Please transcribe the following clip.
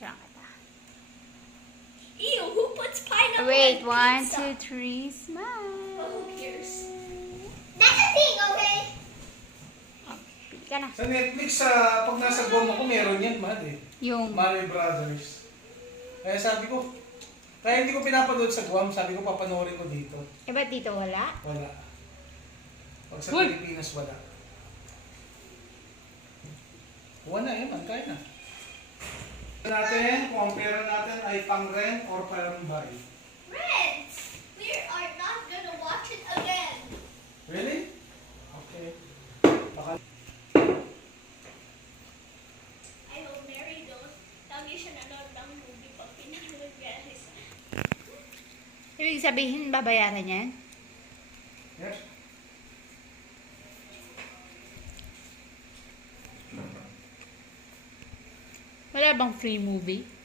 Picture kita. Ew, who puts pineapple Wait, on 1, pizza? 2, 3, smile. Well, who cares? That's a thing, okay? Pili ka na. Sa Netflix, pag nasa Guam ako, meron yan, mahal eh. Yung, Mario Brothers. Kaya sabi ko, kaya hindi ko pinapanood sa Guam, sabi ko papanoorin ko dito. eh ba't dito wala? Wala. Pag sa Uy! Pilipinas, wala. Kuha na, man, kaya na. Natin, kung ang pera natin ay pang-rent or pang-buy. Rent! We are not gonna watch it again. Really? Okay. Baka I hope Mary don't. Lagi siya nanonood ng movie pag pinanood, guys. Ibig sabihin, babayaran yan? yes. Wala bang free movie?